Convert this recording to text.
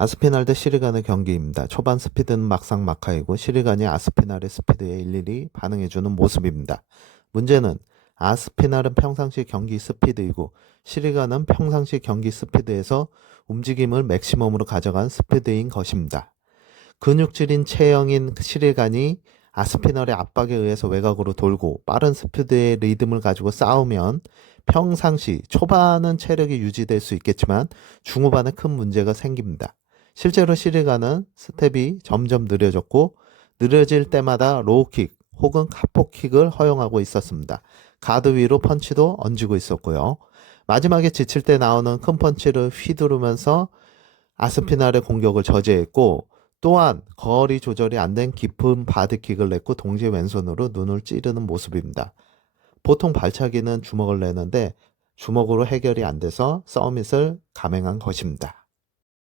아스피날 대 시리간의 경기입니다. 초반 스피드는 막상 막하이고 시리간이 아스피날의 스피드에 일일이 반응해주는 모습입니다. 문제는 아스피날은 평상시 경기 스피드이고 시리간은 평상시 경기 스피드에서 움직임을 맥시멈으로 가져간 스피드인 것입니다. 근육질인 체형인 시리간이 아스피널의 압박에 의해서 외곽으로 돌고 빠른 스피드의 리듬을 가지고 싸우면 평상시 초반은 체력이 유지될 수 있겠지만 중후반에 큰 문제가 생깁니다. 실제로 시리가는 스텝이 점점 느려졌고 느려질 때마다 로우킥 혹은 카포킥을 허용하고 있었습니다. 가드 위로 펀치도 얹고 있었고요. 마지막에 지칠 때 나오는 큰 펀치를 휘두르면서 아스피날의 공격을 저지했고 또한 거리 조절이 안 된 깊은 바디킥을 냈고 동시에 왼손으로 눈을 찌르는 모습입니다. 보통 발차기는 주먹을 내는데 주먹으로 해결이 안 돼서 서밋을 감행한 것입니다.